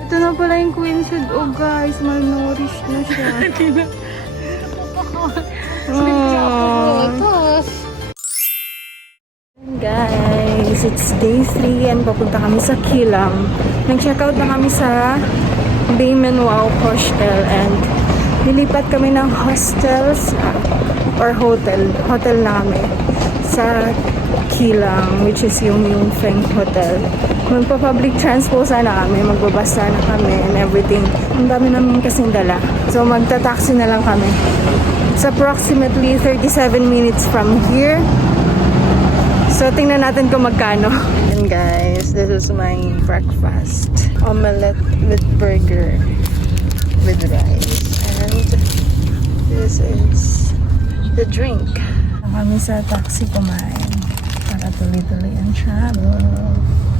Ito na pala yung queen food. Oh guys, malnourished na siya. Guys, it's day 3 and papunta kami sa Kilang. Nag-check out na kami sa Baymenwao Hostel and nilipat kami ng hostels or hotel na kami sa Kilang, which is yung Feng Hotel. Magpa-public transport sana kami, magbabas sana kami and everything. Ang dami namin kasing dala. So magta-taxi na lang kami. It's approximately 37 minutes from here. So tingnan natin kung magkano. And guys, this is my breakfast. Omelette with burger with rice. And this is the drink. Kami sa taxi kumain para tuloy-tuloy ang travel.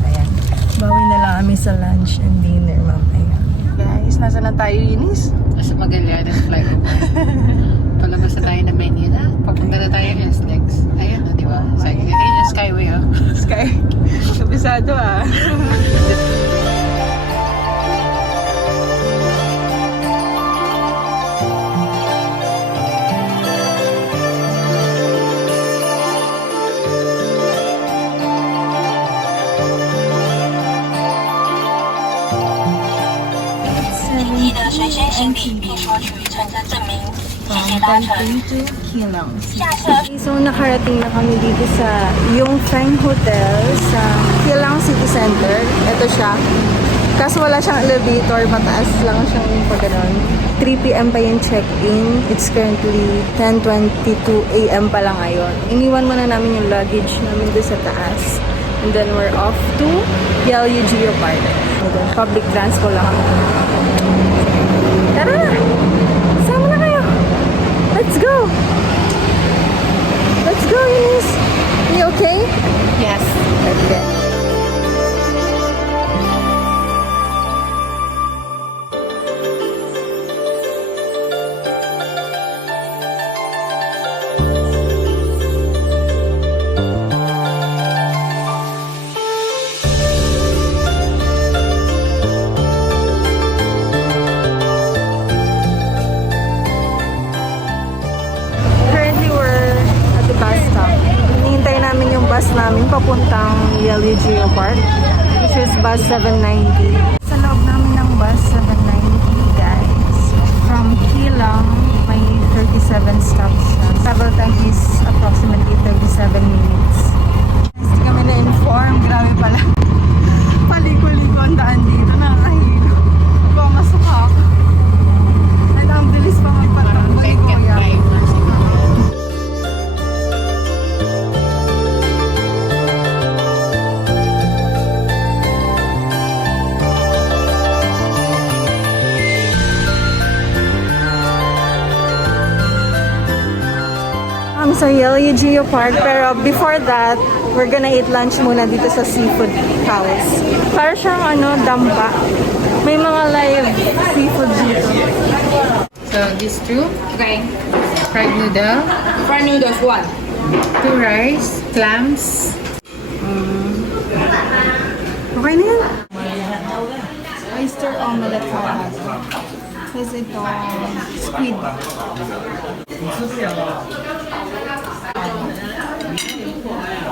Ayan. Bawi na lang kami sa lunch and dinner mamaya. Guys, nasa na tayo, Inis? Nasa Magallanes flyover. Palabas na tayo ng menu na. Papunta na tayo ng SLEX. Ayan o, di ba? Ayun yung Skyway o. Sky. Kabisado ah. So nakarating na kami dito sa Feng Hotel sa Kilang City Center. Ito siya. Kaso wala siyang elevator, mataas lang siyang pagano'n. 3 PM pa yung check-in. It's currently 10:22 AM pa lang ngayon. Iniwan muna namin yung luggage namin doon sa taas. And then we're off to Yehliu Geopark. Public transport lang kami. Tara na! Sama na kayo! Let's go! Let's go, Eunice! Are you okay? Yes. Okay. Namin papuntang Yehliu Geopark, which is bus 790. Sa loob namin ng bus 790, guys. From Kilang, may 37 stops siya. Travel time is approximately 37 minutes. Guys, di kami na-inform. Grabe pala. Paliko-liko ang daan dito. Nakakahilo. Pumasok ako. At ang bilis pa magpatakbo ni Kuya. Sa Yehliu Geopark, pero before that, we're gonna eat lunch muna dito sa seafood house. Para siyang dampa. May mga live seafood dito. So, these two. Okay. Fried noodle. Fried noodles, 1. 2 rice. Clams. Okay na yan. Oyster omelette para tapos ito, squid.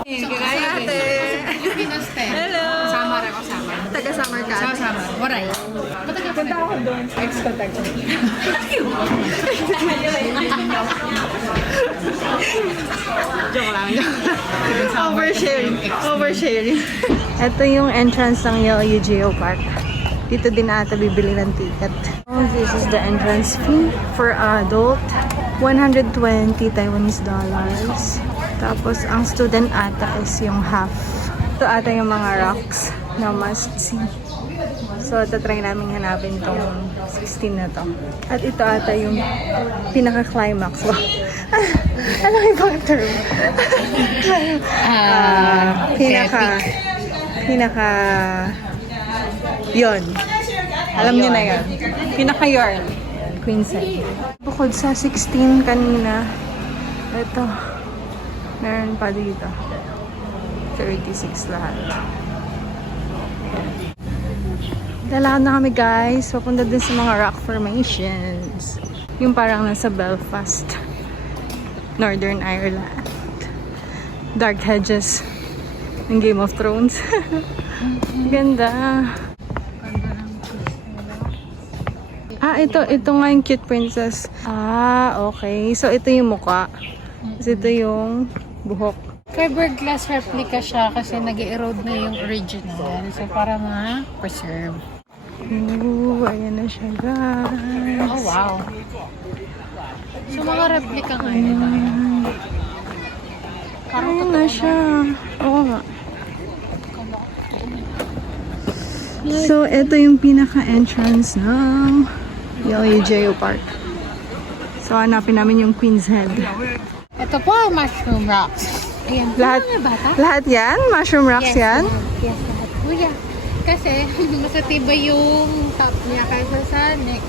Kaya ate. Hello. Samar ako, Samar. Taga-summer ka ate. Samar. Waray. Punta ako doon. Ex-contact. Joke lang. Oversharing. Oversharing. Ito yung entrance ng Yehliu Geopark. Dito din ata bibili ng ticket. This is the entrance fee for adult. 120 Taiwanese dollars. Tapos, ang student ata is yung half. Ito ata yung mga rocks na must see. So, tatry namin hanapin itong 16 na to. At ito ata yung pinaka-climax. Ano yung ibang term? Yon. Alam niyo na yan. Pinaka-yarn. Queen set. Bukod sa 16 kanina, ito, meron pa dito. 36 lahat. Lalakad na kami guys. Papunta din sa mga rock formations. Yung parang nasa Belfast, Northern Ireland. Dark hedges ng Game of Thrones. Ganda. Ito nga yung cute princess. Okay. So, ito yung mukha. So, ito yung buhok. Fiberglass replica siya kasi nag-erode na yung original. So, para ma-preserve. Ayan na siya, guys. Oh, wow. So, mga replica nga yun. Ayan na siya. Oo nga. So, ito yung pinaka-entrance ng Yehliu Geopark. So, hanapin namin yung Queen's Head. Ito po, mushroom rocks. Ayan. Lahat yan? Mushroom rocks yan? Yes, lahat po yan. Kasi, masatibay yung top niya kaysa sa neck.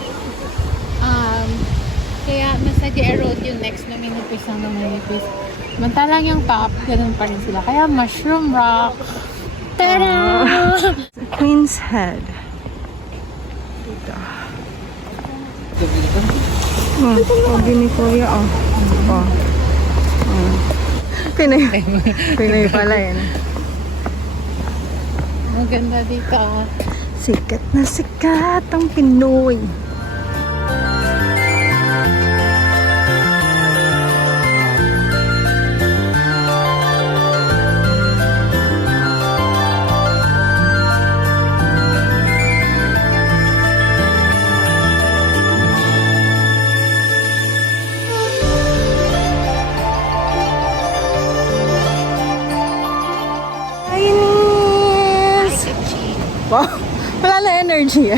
Kaya, mas nag-erode yung next na minipis ng minipis. Mantalang yung top, ganun pa rin sila. Kaya, mushroom rock. Tada! Queen's Head. Dito. Pogi ni Kuya, Pinay pala yun. Maganda dito. Sikat na sikat ang Pinoy. Wow, wala na energy.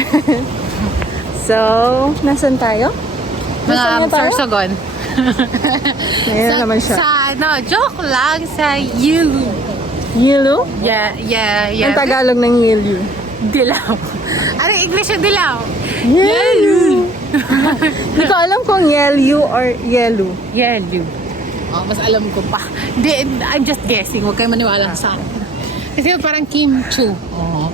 So, nasan tayo? Nasan na tayo? Sorsogon. Ngayon naman siya. Joke lang sa Yehliu. Yehliu? Yeah. Ang Tagalog ng Yehliu. Dilaw. Ano English yung dilaw? Yehliu. Hindi ko alam kung Yehliu or Yehliu. Yehliu. Oh, mas alam ko pa. I'm just guessing. Huwag kayo maniwala sa akin. Kasi parang Kim Chu. Oh.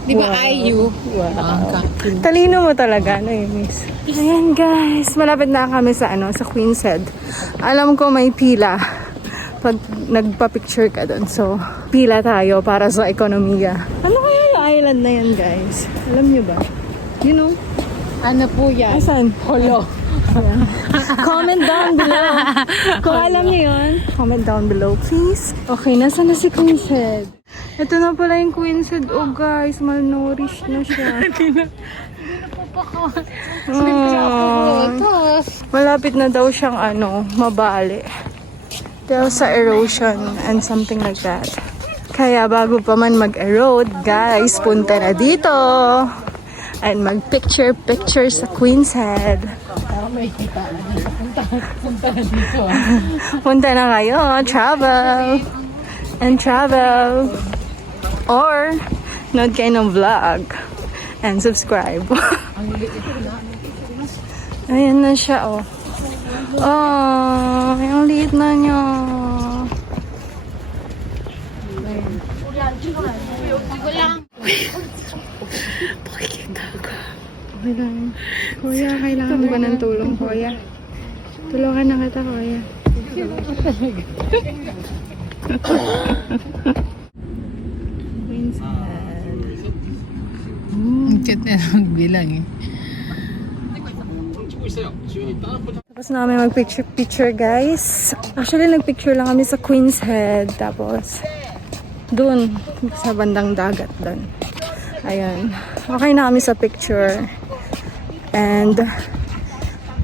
Di ba IU? Wow. Talino mo talaga, miss? Ayan guys, malapit na kami sa sa Queen's Head. Alam ko may pila pag nagpa-picture ka doon. So, pila tayo para sa ekonomiya. Ano kaya yung island na yan guys? Alam nyo ba? You know? Ano po yan? Asan? Holo. Comment down below. Kung alam niyo yun, comment down below please. Okay, nasa na si Queen's Head? Ito na pala yung Queen's Head. Oh guys, malnourished na siya. Malapit na daw siyang mabali. Dahil sa erosion and something like that. Kaya bago pa man mag-erode, guys, punta na dito. And mag-picture sa Queen's Head. Punta na kayo. Travel. And travel. Or, nood kayo ng vlog. And subscribe. Ayan na siya, oh. Oh, yung liit na niya. Okay lang. Kuya, kailangan ba ng tulong, Kuya? Tulungan na kita, Kuya. Queen's Head. Ang cute na magbilang eh. Tapos namin mag-picture, guys. Actually, nagpicture lang kami sa Queen's Head. Tapos, dun, sa bandang dagat dun. Ayan. Okay na kami sa picture. And,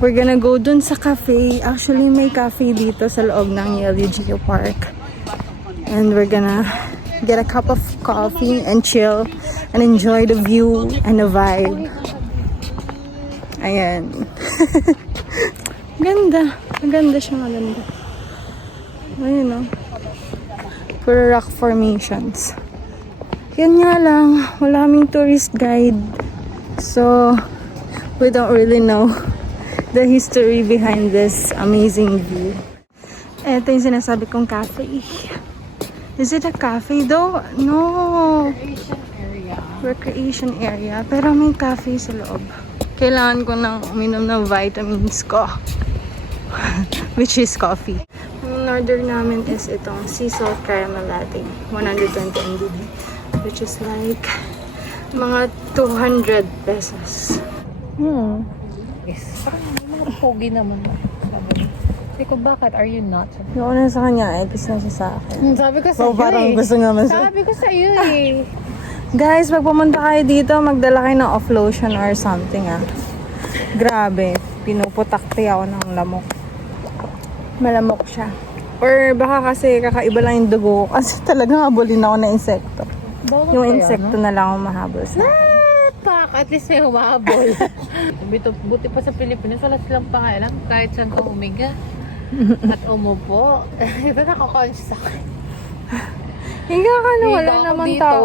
we're gonna go dun sa cafe. Actually, may cafe dito sa loob ng Yehliu Geopark. And we're gonna get a cup of coffee and chill and enjoy the view and the vibe. Ayan. Ganda. Maganda siya, maganda. Ayun, no? Puro rock formations. Yan nga lang, wala kaming tourist guide. So, we don't really know the history behind this amazing view. Ito yung sinasabi kong cafe. Is it a cafe though? No. Recreation area. Pero may cafe sa loob. Kailangan ko nang uminom ng vitamins ko. Which is coffee. Ang order namin is itong sea salt caramel latte. 120 ml. Which is like mga 200 pesos. Yes. Parang may mga pogi naman. Sabi ko, bakit? Are you not? Yung una sa kanya, epis na siya sa akin. Sabi ko sa iyo Parang gusto nga Sabi ko sa iyo eh. Guys, pag pumunta kayo dito, magdala kayo ng off lotion or something Grabe, pinuputakti ako ng lamok. Malamok siya. Or baka kasi kakaiba lang yung dugo ko kasi talagang habulin ako ng insekto. Yung insekto na lang ang mahabol sa Pak, at least may humabol. Buti pa sa Pilipinas, wala silang pangalan kahit saan ka humiga. At umupo. Ito nakakonscious sa akin. Higa ka na, wala Higa ako naman dito. tao.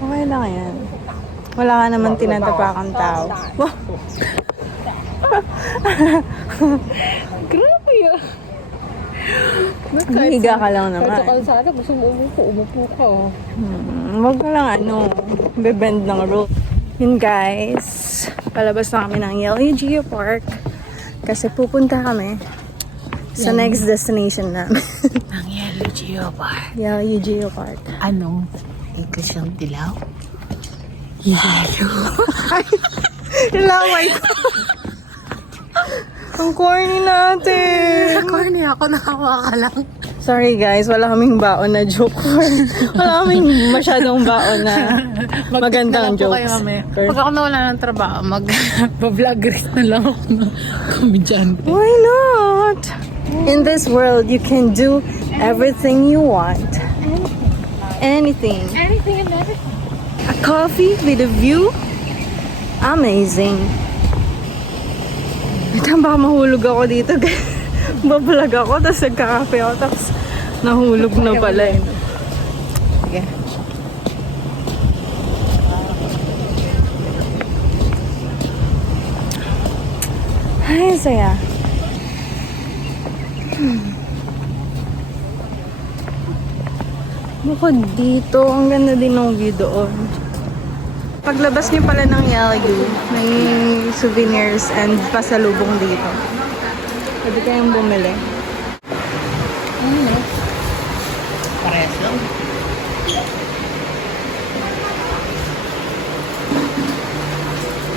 Okay lang yan. Wala ka naman tinatapakang tao. Grabe yun. Higa ka lang naman. Kahit sa kalsada, gusto mo umupo ka. Huwag ka lang bebend ng road. Yun guys, palabas na kami ng Yehliu Geopark kasi pupunta kami sa next destination namin. Ang Yehliu Geopark. Yehliu Geopark. Anong ikaw siyang dilaw? Yehliu. Ilaway ko. Ang corny natin. Corny ako, nakawa ka lang. Sorry guys, wala kaming baon na joke. Wala kaming masyadong baon na magandang jokes. Pag ako nawala ng trabaho, mag-vlog na lang ako ng komedyante. Why not? In this world, you can do everything you want. Anything. Anything and everything. A coffee with a view? Amazing. Ito, baka mahulog ako dito. Babalag ako, tapos nagkakape ako, tapos nahulog na pala eh. Sige. Ay, saya. Bukod dito, ang ganda din ng view doon. Paglabas niyo pala ng Yehliu, may souvenirs and pasalubong dito. Pwede kayong bumili. Parehas lang.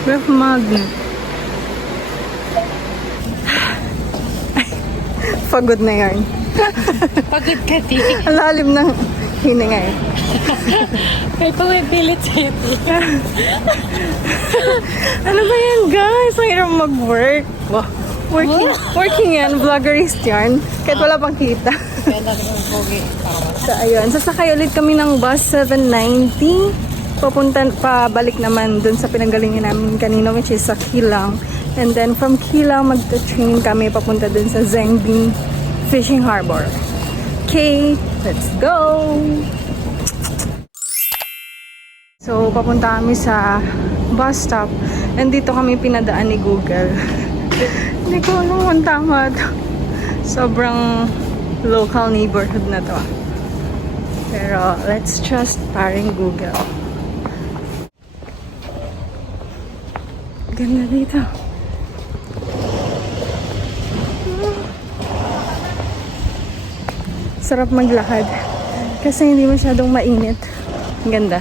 Ref magnet. Pagod na yarn. Pagod ka, Ti. Ang lalim ng hininga eh. May pumipilit sa'yo, Ti. Ano ba yan guys? Ang hirap mag-work. Wow. Working yan, vloggerist yan. Kahit wala pang kita. Kaya natin ang pogi. So ayun, sasakay ulit kami ng bus 790. Pabalik naman dun sa pinanggalingan namin kanino, which is sa Kilang. And then from Kilang, magta-train kami papunta dun sa Zengbin Fishing Harbor. Okay, let's go! So, papunta kami sa bus stop. And dito kami pinadaan ni Google. Hindi ko alam kung tama ito. Sobrang local neighborhood na to. Pero, let's trust paring Google. Ganda dito. Sarap maglakad. Kasi hindi masyadong mainit. Ang ganda.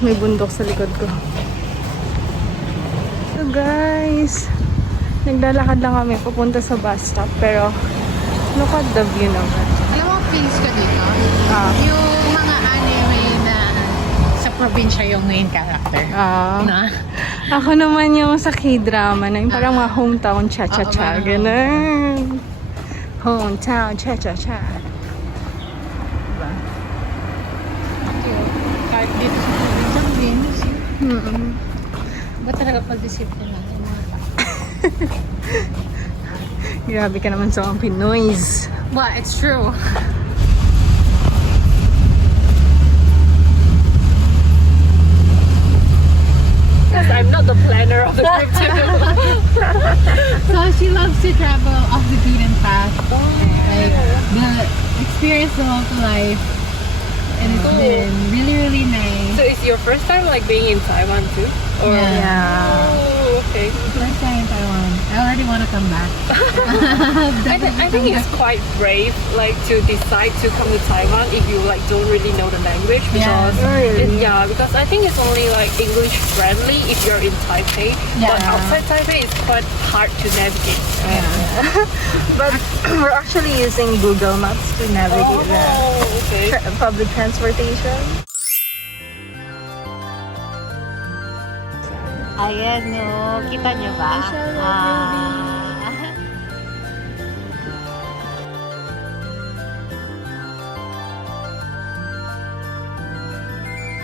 May bundok sa likod ko. So guys, naglalakad lang kami papunta sa bus stop. Pero, look at the view naman. Alam mo, feels ko dito? Yung mga anime na sa probinsya yung main character. Na? Ako naman yung sa K-drama na yung parang mga hometown cha-cha-cha. Ganun. Hometown cha-cha-cha. Diba? Kahit dito sa probinsya, Venus yun. Ba talaga pag-disipin natin mga tao? Grabe ka naman sa mga Pinoys. Well, it's true. Because I'm not the planner of the trip too. So she loves to travel off the beaten path. Like the experience the local life and it's Cool. been really, really nice. So it's your first time like being in Taiwan too? Or Yeah. Oh, okay. First time in Taiwan. I already want to come back. I think it's quite brave like to decide to come to Taiwan if you like don't really know the language because Really? because I think it's only like English friendly if you're in Taipei, but Yeah. outside Taipei it's quite hard to navigate. But we're actually using Google Maps to navigate the okay. public transportation. Ayan, no. Kita niyo ba? Mashallah,